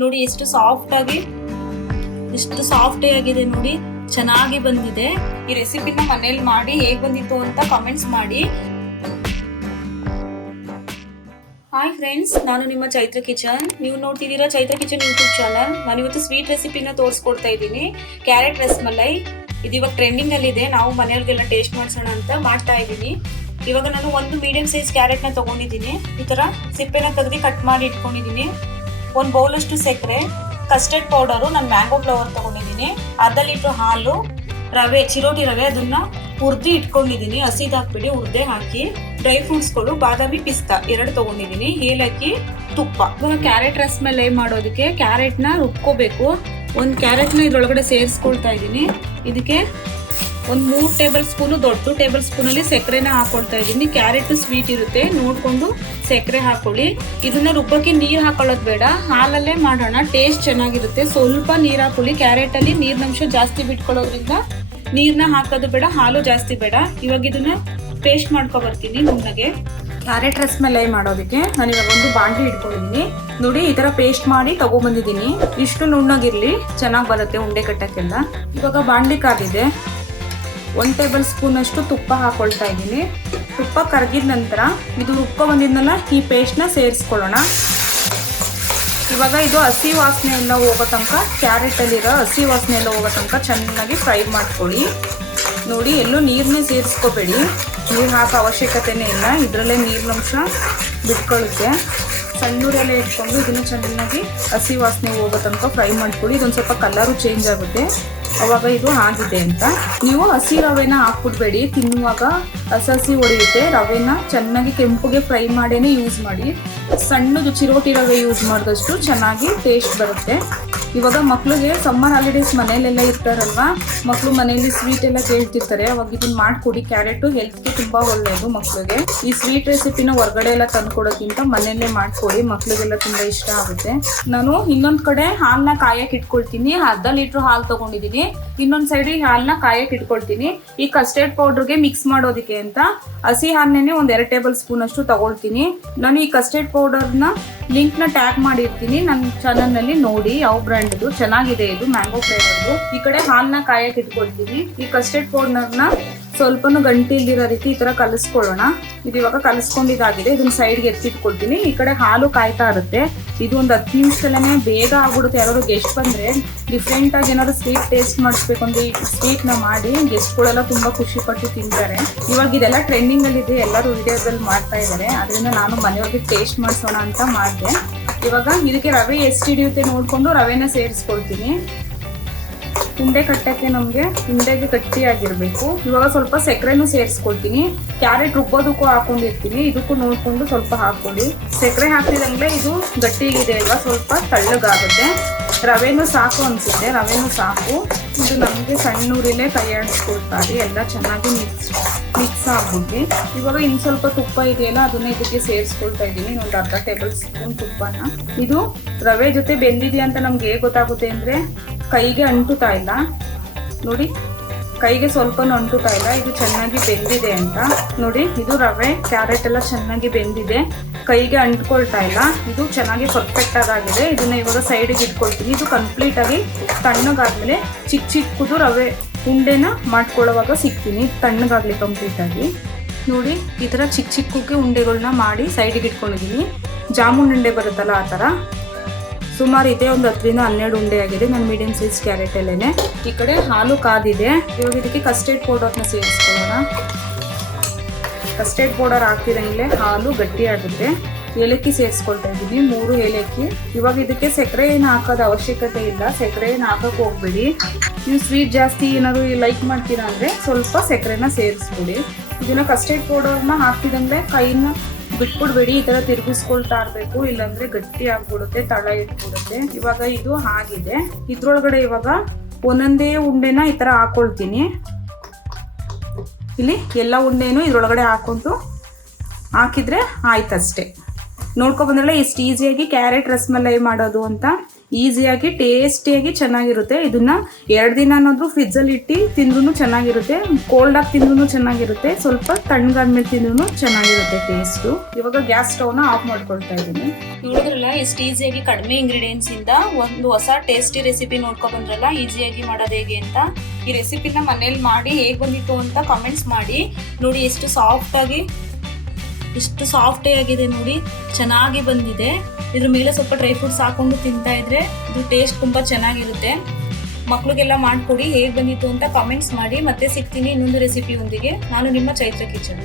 ನೋಡಿ ಎಷ್ಟು ಸಾಫ್ಟ್ ಆಗಿದೆ ನೋಡಿ, ಚೆನ್ನಾಗಿ ಬಂದಿದೆ. ಈ ರೆಸಿಪಿನ ಮನೇಲಿ ಮಾಡಿ ಹೇಗೆ ಬಂದಿತ್ತು ಅಂತ ಕಾಮೆಂಟ್ಸ್ ಮಾಡಿ. ಹಾಯ್ ಫ್ರೆಂಡ್ಸ್, ನಾನು ನಿಮ್ಮ ಚೈತ್ರ ಕಿಚನ್. ನೀವು ನೋಡ್ತಿದ್ದೀರಾ ಚೈತ್ರ ಕಿಚನ್ ಯೂಟ್ಯೂಬ್ ಚಾನಲ್. ನಾನು ಇವತ್ತು ಸ್ವೀಟ್ ರೆಸಿಪಿನ ತೋರಿಸ್ಕೊಡ್ತಾ ಇದ್ದೀನಿ. ಕ್ಯಾರೆಟ್ ರಸ್ಮಲೈ ಇದು ಇವಾಗ ಟ್ರೆಂಡಿಂಗ್ ಅಲ್ಲಿ ಇದೆ. ನಾವು ಮನೆಯವ್ರಿಗೆಲ್ಲ ಟೇಸ್ಟ್ ಮಾಡಿಸೋಣ ಅಂತ ಮಾಡ್ತಾ ಇದ್ದೀನಿ. ಇವಾಗ ನಾನು ಒಂದು ಮೀಡಿಯಂ ಸೈಜ್ ಕ್ಯಾರೆಟ್ನ ತಗೊಂಡಿದ್ದೀನಿ. ಈ ತರ ಸಿಪ್ಪೆನ ತೆಗೆದು ಕಟ್ ಮಾಡಿ ಇಟ್ಕೊಂಡಿದ್ದೀನಿ. ಒಂದು ಬೌಲ್ ಅಷ್ಟು ಸಕ್ಕರೆ, ಕಸ್ಟರ್ಡ್ ಪೌಡರು, ನಾನು ಮ್ಯಾಂಗೋ ಫ್ಲವರ್ ತಗೊಂಡಿದ್ದೀನಿ, ಅರ್ಧ ಲೀಟರ್ ಹಾಲು, ರವೆ, ಚಿರೋಟಿ ರವೆ, ಅದನ್ನ ಹುರಿದು ಇಟ್ಕೊಂಡಿದ್ದೀನಿ. ಹಸಿದಾಕ್ಬಿಡಿ, ಹುರಿದೇ ಹಾಕಿ. ಡ್ರೈ ಫ್ರೂಟ್ಸ್ಗಳು ಬಾದಾಮಿ, ಪಿಸ್ತಾ 2 ತಗೊಂಡಿದ್ದೀನಿ, ಏಲಕ್ಕಿ, ತುಪ್ಪ. ಇವಾಗ ಕ್ಯಾರೆಟ್ ರಸ್ಮಲೈ ಮಾಡೋದಕ್ಕೆ ಕ್ಯಾರೆಟ್ನ ರುಬ್ಕೋಬೇಕು. ಒಂದು ಕ್ಯಾರೆಟ್ನ ಇದ್ರೊಳಗಡೆ ಸೇರಿಸ್ಕೊಳ್ತಾ ಇದ್ದೀನಿ. ಇದಕ್ಕೆ ಒಂದು 3 ಟೇಬಲ್ ಸ್ಪೂನು, ದೊಡ್ಡ ಟೇಬಲ್ ಸ್ಪೂನಲ್ಲಿ ಸಕ್ಕರೆನ ಹಾಕೊಳ್ತಾ ಇದ್ದೀನಿ. ಕ್ಯಾರೆಟ್ ಸ್ವೀಟ್ ಇರುತ್ತೆ, ನೋಡಿಕೊಂಡು ಸಕ್ಕರೆ ಹಾಕೊಳ್ಳಿ. ಇದನ್ನ ರುಬ್ಬಕ್ಕೆ ನೀರು ಹಾಕೊಳ್ಳೋದು ಬೇಡ, ಹಾಲಲ್ಲೇ ಮಾಡೋಣ, ಟೇಸ್ಟ್ ಚೆನ್ನಾಗಿರುತ್ತೆ. ಸ್ವಲ್ಪ ನೀರು ಹಾಕೊಳ್ಳಿ. ಕ್ಯಾರೆಟಲ್ಲಿ ನೀರಿನಂಶ ಜಾಸ್ತಿ ಬಿಟ್ಕೊಳ್ಳೋದ್ರಿಂದ ನೀರನ್ನ ಹಾಕೋದು ಬೇಡ, ಹಾಲು ಜಾಸ್ತಿ ಬೇಡ. ಇವಾಗ ಇದನ್ನ ಪೇಸ್ಟ್ ಮಾಡ್ಕೊಬರ್ತೀನಿ ನುಣ್ಣಗೆ. ಕ್ಯಾರೆಟ್ ರಸ್ಮಲೈ ಮಾಡೋದಕ್ಕೆ ನಾನು ಇವಾಗ ಒಂದು ಬಾಂಡ್ಲಿ ಇಟ್ಕೊಂಡಿದ್ದೀನಿ. ನೋಡಿ, ಈ ತರ ಪೇಸ್ಟ್ ಮಾಡಿ ತಗೊಬಂದಿದ್ದೀನಿ. ಇಷ್ಟು ನುಣ್ಣಗಿರ್ಲಿ, ಚೆನ್ನಾಗಿ ಬರುತ್ತೆ ಉಂಡೆ ಕಟ್ಟಕ್ಕೆಲ್ಲ. ಇವಾಗ ಬಾಂಡ್ಲಿ ಕಾದಿದೆ. 1 ಟೇಬಲ್ ಸ್ಪೂನ್ ಅಷ್ಟು ತುಪ್ಪ ಹಾಕೊಳ್ತಾ ಇದ್ದೀನಿ. ತುಪ್ಪ ಕರಗಿದ ನಂತರ ಇದು ರುಬ್ಕೊ ಬಂದಿದ್ನಲ್ಲ, ಈ ಪೇಸ್ಟ್ನ ಸೇರಿಸ್ಕೊಳ್ಳೋಣ. ಇವಾಗ ಇದು ಹಸಿ ವಾಸನೆ ಎಲ್ಲ ಹೋಗೋ ತನಕ, ಕ್ಯಾರೆಟಲ್ಲಿರೋ ಹಸಿ ವಾಸನೆ ಎಲ್ಲ ಹೋಗೋ ತನಕ ಚೆನ್ನಾಗಿ ಫ್ರೈ ಮಾಡ್ಕೊಳ್ಳಿ. ನೋಡಿ, ಎಲ್ಲೂ ನೀರನ್ನೇ ಸೇರಿಸ್ಕೋಬೇಡಿ, ನೀರು ಹಾಕೋ ಅವಶ್ಯಕತೆನೇ ಇಲ್ಲ. ಇದರಲ್ಲೇ ನೀರಿನಂಶ ಬಿಟ್ಕೊಳ್ಳುತ್ತೆ. ಸಣ್ಣೂರೆಲ್ಲ ಇಟ್ಕೊಂಡು ಇದನ್ನು ಚೆನ್ನಾಗಿ ಹಸಿ ವಾಸನೆ ಹೋಗೋ ತನಕ ಫ್ರೈ ಮಾಡ್ಕೊಳ್ಳಿ. ಇದೊಂದು ಸ್ವಲ್ಪ ಕಲರು ಚೇಂಜ್ ಆಗುತ್ತೆ, ಅವಾಗ ಇದು ಆಗಿದೆ ಅಂತ. ನೀವು ಹಸಿ ರವೆನ ಹಾಕ್ಬಿಡ್ಬೇಡಿ, ತಿನ್ನುವಾಗ ಹಸಿ ಹೊಡೆಯುತ್ತೆ. ರವೆನ ಚೆನ್ನಾಗಿ ಕೆಂಪುಗೆ ಫ್ರೈ ಮಾಡೇನೆ ಯೂಸ್ ಮಾಡಿ. ಸಣ್ಣದು ಚಿರೋಟಿ ರವೆ ಯೂಸ್ ಮಾಡಿದಷ್ಟು ಚೆನ್ನಾಗಿ ಟೇಸ್ಟ್ ಬರುತ್ತೆ. ಇವಾಗ ಮಕ್ಳಿಗೆ ಸಮ್ಮರ್ ಹಾಲಿಡೇಸ್ ಮನೇಲೆಲ್ಲ ಇರ್ತಾರಲ್ವಾ, ಮಕ್ಕಳು ಮನೆಯಲ್ಲಿ ಸ್ವೀಟ್ ಎಲ್ಲ ಕೇಳ್ತಿರ್ತಾರೆ, ಅವಾಗ ಇದನ್ನ ಮಾಡ್ಕೊಡಿ. ಕ್ಯಾರೆಟು ಹೆಲ್ತ್ಗೆ ತುಂಬ ಒಳ್ಳೆಯದು ಮಕ್ಕಳಿಗೆ. ಈ ಸ್ವೀಟ್ ರೆಸಿಪಿನ ಹೊರಗಡೆ ಎಲ್ಲ ತಂದ್ಕೊಡೋಕ್ಕಿಂತ ಮನೆಯಲ್ಲೇ ಮಾಡ್ಕೊಡಿ, ಮಕ್ಳಿಗೆಲ್ಲ ತುಂಬ ಇಷ್ಟ ಆಗುತ್ತೆ. ನಾನು ಇನ್ನೊಂದು ಕಡೆ ಹಾಲನ್ನ ಕಾಯಕ್ಕೆ ಇಟ್ಕೊಳ್ತೀನಿ. ಅರ್ಧ ಲೀಟ್ರ್ ಹಾಲು ತಗೊಂಡಿದ್ದೀನಿ. ಇನ್ನೊಂದು ಸೈಡ್ ಹಾಲನ್ನ ಕಾಯಕ್ಕೆ ಇಟ್ಕೊಳ್ತೀನಿ. ಈ ಕಸ್ಟರ್ಡ್ ಪೌಡರ್ಗೆ ಮಿಕ್ಸ್ ಮಾಡೋದಕ್ಕೆ ಅಂತ ಹಸಿ ಹಾಲನ್ನೇ ಒಂದು 2 ಟೇಬಲ್ ಸ್ಪೂನ್ ಅಷ್ಟು ತಗೊಳ್ತೀನಿ. ನಾನು ಈ ಕಸ್ಟರ್ಡ್ ಪೌಡರ್ನ ಲಿಂಕ್ನ ಟ್ಯಾಗ್ ಮಾಡಿರ್ತೀನಿ ನನ್ನ ಚಾನಲ್ನಲ್ಲಿ, ನೋಡಿ ಯಾವ ಬ್ರ್ಯಾಂಡ್ದು ಚೆನ್ನಾಗಿದೆ. ಇದು ಮ್ಯಾಂಗೋ ಫ್ಲೇವರ್ದು. ಈ ಕಡೆ ಹಾಲನ್ನ ಕಾಯಕ್ಕೆ ಇಟ್ಕೊಳ್ತೀನಿ. ಈ ಕಸ್ಟರ್ಡ್ ಪೌಡರ್ನ ಸ್ವಲ್ಪನೂ ಗಂಟೆ ಇಲ್ದಿರೋ ರೀತಿ ಈ ತರ ಕಲಿಸ್ಕೊಳ್ಳೋಣ. ಇದು ಇವಾಗ ಕಲಿಸ್ಕೊಂಡಿದ್ದಾಗಿದೆ. ಇದನ್ನ ಸೈಡ್ಗೆ ಎತ್ತಿಟ್ಕೊಳ್ತೀನಿ. ಈ ಕಡೆ ಹಾಲು ಕಾಯ್ತಾ ಇರುತ್ತೆ. ಇದು ಒಂದು 10 ನಿಮಿಷದಲ್ಲೇ ಬೇಗ ಆಗ್ಬಿಡುತ್ತೆ. ಯಾರಾದ್ರು ಗೆಸ್ಟ್ ಬಂದ್ರೆ ಡಿಫ್ರೆಂಟ್ ಆಗಿ ಏನಾದ್ರು ಸ್ವೀಟ್ ಟೇಸ್ಟ್ ಮಾಡಿಸ್ಬೇಕು ಅಂದ್ರೆ ಈ ಸ್ವೀಟ್ನ ಮಾಡಿ ಗೆಸ್ಟ್ಗಳೆಲ್ಲ ತುಂಬಾ ಖುಷಿ ಪಟ್ಟು ತಿಂತಾರೆ. ಇವಾಗ ಇದೆಲ್ಲ ಟ್ರೆಂಡಿಂಗ್ ಅಲ್ಲಿ ಇದೆ, ಎಲ್ಲರೂ ವಿಡಿಯೋದಲ್ಲಿ ಮಾಡ್ತಾ ಇದ್ದಾರೆ. ಅದರಿಂದ ನಾನು ಮನೆಯವ್ರಿಗೆ ಟೇಸ್ಟ್ ಮಾಡಿಸೋಣ ಅಂತ ಮಾಡಿದೆ. ಇವಾಗ ಇದಕ್ಕೆ ರವೆ ಎಷ್ಟು ಹಿಡಿಯುತ್ತೆ ನೋಡ್ಕೊಂಡು ರವೆನ ಸೇರಿಸ್ಕೊಳ್ತೀನಿ. ಉಂಡೆ ಕಟ್ಟಕ್ಕೆ ನಮಗೆ ಉಂಡೆಗೆ ಗಟ್ಟಿಯಾಗಿರ್ಬೇಕು. ಇವಾಗ ಸ್ವಲ್ಪ ಸಕ್ಕರೆನೂ ಸೇರಿಸ್ಕೊಳ್ತೀನಿ. ಕ್ಯಾರೆಟ್ ರುಬ್ಬೋದಕ್ಕೂ ಹಾಕೊಂಡಿರ್ತೀನಿ, ಇದಕ್ಕೂ ನೋಡ್ಕೊಂಡು ಸ್ವಲ್ಪ ಹಾಕೊಳ್ಳಿ. ಸಕ್ಕರೆ ಹಾಕಿದಂಗೆ ಇದು ಗಟ್ಟಿಗಿದೆ ಅಲ್ವಾ, ಸ್ವಲ್ಪ ತಳ್ಳಗಾಗುತ್ತೆ. ರವೆನೂ ಸಾಕು ಅನಿಸುತ್ತೆ, ರವೆನೂ ಸಾಕು. ಇದು ನಮಗೆ ಸಣ್ಣೂರಿಲೇ ತಯಾರಿಸ್ಕೊಳ್ತಾರೆ. ಎಲ್ಲ ಚೆನ್ನಾಗಿ ಮಿಕ್ಸ್ ಆಗ್ಬಿಟ್ಟು ಇವಾಗ ಇನ್ನು ಸ್ವಲ್ಪ ತುಪ್ಪ ಇದೆಯಲ್ಲ, ಅದನ್ನ ಇದಕ್ಕೆ ಸೇರಿಸ್ಕೊಳ್ತಾ ಇದ್ದೀನಿ. ಒಂದು ಅರ್ಧ ಟೇಬಲ್ ಸ್ಪೂನ್ ತುಪ್ಪನ. ಇದು ರವೆ ಜೊತೆ ಬೆಂದಿದೆಯಾ ಅಂತ ನಮ್ಗೆ ಹೇಗೆ ಗೊತ್ತಾಗುತ್ತೆ ಅಂದರೆ ಕೈಗೆ ಅಂಟುತ್ತಾ ಇಲ್ಲ. ನೋಡಿ, ಕೈಗೆ ಸ್ವಲ್ಪನೂ ಅಂಟುತ್ತಾ ಇಲ್ಲ. ಇದು ಚೆನ್ನಾಗಿ ಬೆಂದಿದೆ ಅಂತ ನೋಡಿ. ಇದು ರವೆ ಕ್ಯಾರೆಟ್ ಎಲ್ಲ ಚೆನ್ನಾಗಿ ಬೆಂದಿದೆ, ಕೈಗೆ ಅಂಟ್ಕೊಳ್ತಾ ಇಲ್ಲ. ಇದು ಚೆನ್ನಾಗಿ ಪರ್ಫೆಕ್ಟ್ ಆಗಿದೆ. ಇದನ್ನ ಇವಾಗ ಸೈಡಿಗೆ ಇಟ್ಕೊಳ್ತೀನಿ. ಇದು ಕಂಪ್ಲೀಟ್ ಆಗಿ ತಣ್ಣಗಾದ್ಮೇಲೆ ಚಿಕ್ಕದು ರವೆ ಉಂಡೆನ ಮಾಡ್ಕೊಳ್ಳೋವಾಗ ಸಿಗ್ತೀನಿ. ತಣ್ಣಗಾಗ್ಲಿ ಕಂಪ್ಲೀಟ್ ಆಗಿ. ನೋಡಿ, ಈ ಥರ ಚಿಕ್ಕಕ್ಕೆ ಉಂಡೆಗಳನ್ನ ಮಾಡಿ ಸೈಡಿಗೆ ಇಟ್ಕೊಂಡಿದ್ದೀನಿ. ಜಾಮೂನ್ ಉಂಡೆ ಬರುತ್ತಲ್ಲ ಆ ಥರ ಸುಮಾರು ಇದೆ. ಒಂದು 10ರಿಂದ 12 ಉಂಡೆ ಆಗಿದೆ ನನ್ನ ಮೀಡಿಯಂ ಸೈಜ್ ಕ್ಯಾರೆಟ್ ಅಲ್ಲೇನೆ. ಈ ಕಡೆ ಹಾಲು ಕಾದಿದೆ. ಇವಾಗ ಇದಕ್ಕೆ ಕಸ್ಟರ್ಡ್ ಪೌಡರ್ನ ಸೇರಿಸ್ಕೊಳ್ಳೋಣ. ಕಸ್ಟರ್ಡ್ ಪೌಡರ್ ಹಾಕಿದಂಗೆ ಹಾಲು ಗಟ್ಟಿ ಆಗುತ್ತೆ. ಏಲಕ್ಕಿ ಸೇರಿಸ್ಕೊಳ್ತಾ ಇದ್ದೀನಿ, 3 ಏಲಕ್ಕಿ. ಇವಾಗ ಇದಕ್ಕೆ ಸಕ್ಕರೆ ಏನು ಹಾಕೋದು ಅವಶ್ಯಕತೆ ಇಲ್ಲ, ಸಕ್ಕರೆ ಏನು ಹಾಕೋಕೆ ಹೋಗ್ಬೇಡಿ. ನೀವು ಸ್ವೀಟ್ ಜಾಸ್ತಿ ಏನಾದ್ರು ಲೈಕ್ ಮಾಡ್ತೀರಾ ಅಂದರೆ ಸ್ವಲ್ಪ ಸಕ್ಕರೆನ ಸೇರಿಸ್ಬಿಡಿ. ಇದನ್ನ ಕಸ್ಟರ್ಡ್ ಪೌಡರ್ನ ಹಾಕಿದಂಗೆ ಕೈನ ಬಿಟ್ಬಿಡ್ಬೇಡಿ, ಈ ಥರ ತಿರುಗಿಸ್ಕೊಳ್ತಾ ಇರಬೇಕು, ಇಲ್ಲಾಂದರೆ ಗಟ್ಟಿ ಆಗ್ಬಿಡುತ್ತೆ, ತಳ ಇಟ್ಬಿಡುತ್ತೆ. ಇವಾಗ ಇದು ಆಗಿದೆ. ಇದ್ರೊಳಗಡೆ ಇವಾಗ ಒಂದೊಂದೇ ಉಂಡೆನ ಈ ಥರ ಹಾಕೊಳ್ತೀನಿ. ಇಲ್ಲಿ ಎಲ್ಲ ಉಂಡೆನೂ ಇದ್ರೊಳಗಡೆ ಹಾಕಿದ್ರೆ ಆಯ್ತಷ್ಟೇ. ನೋಡ್ಕೊ ಬಂದ್ರಲ್ಲ ಎಷ್ಟು ಈಸಿಯಾಗಿ ಕ್ಯಾರೆಟ್ ರಸಮಲೈ ಮಾಡೋದು ಅಂತ. ಈಸಿಯಾಗಿ ಟೇಸ್ಟಿಯಾಗಿ ಚೆನ್ನಾಗಿರುತ್ತೆ. ಇದನ್ನ 2 ದಿನನಾದ್ರೂ ಫ್ರಿಜ್ಜಲ್ಲಿ ಇಟ್ಟು ತಿಂದ್ರೂ ಚೆನ್ನಾಗಿರುತ್ತೆ. ಕೋಲ್ಡ್ ಆಗಿ ತಿಂದ್ರೂ ಚೆನ್ನಾಗಿರುತ್ತೆ. ಸ್ವಲ್ಪ ತಣ್ಣಗಾದ್ಮೇಲೆ ತಿಂದ್ರೂ ಚೆನ್ನಾಗಿರುತ್ತೆ ಟೇಸ್ಟು. ಇವಾಗ ಗ್ಯಾಸ್ ಸ್ಟವ್ನ ಆಫ್ ಮಾಡ್ಕೊಳ್ತಾ ಇದ್ದೀನಿ. ನೋಡಿದ್ರಲ್ಲ ಎಷ್ಟು ಈಸಿಯಾಗಿ ಕಡಿಮೆ ಇಂಗ್ರೀಡಿಯೆಂಟ್ಸ್ ಇಂದ ಒಂದು ಹೊಸ ಟೇಸ್ಟಿ ರೆಸಿಪಿ ನೋಡ್ಕೊ ಬಂದ್ರಲ್ಲ ಈಸಿಯಾಗಿ ಮಾಡೋದು ಹೇಗೆ ಅಂತ. ಈ ರೆಸಿಪಿನ ಮನೇಲಿ ಮಾಡಿ ಹೇಗೆ ಬಂದಿತ್ತು ಅಂತ ಕಮೆಂಟ್ಸ್ ಮಾಡಿ. ನೋಡಿ ಎಷ್ಟು ಸಾಫ್ಟ್ ಆಗಿದೆ ನೋಡಿ, ಚೆನ್ನಾಗಿ ಬಂದಿದೆ. ಇದ್ರ ಮೇಲೆ ಸ್ವಲ್ಪ ಡ್ರೈ ಫ್ರೂಟ್ಸ್ ಹಾಕೊಂಡು ತಿಂತಾ ಇದ್ರೆ ಇದು ಟೇಸ್ಟ್ ತುಂಬಾ ಚೆನ್ನಾಗಿರುತ್ತೆ. ಮಕ್ಳಿಗೆಲ್ಲ ಮಾಡ್ಕೊಡಿ. ಹೇಗೆ ಬಂದಿತ್ತು ಅಂತ ಕಮೆಂಟ್ಸ್ ಮಾಡಿ. ಮತ್ತೆ ಸಿಗ್ತೀನಿ ಇನ್ನೊಂದು ರೆಸಿಪಿ ಒಂದಿಗೆ. ನಾನು ನಿಮ್ಮ ಚೈತ್ರ ಕಿಚನ್.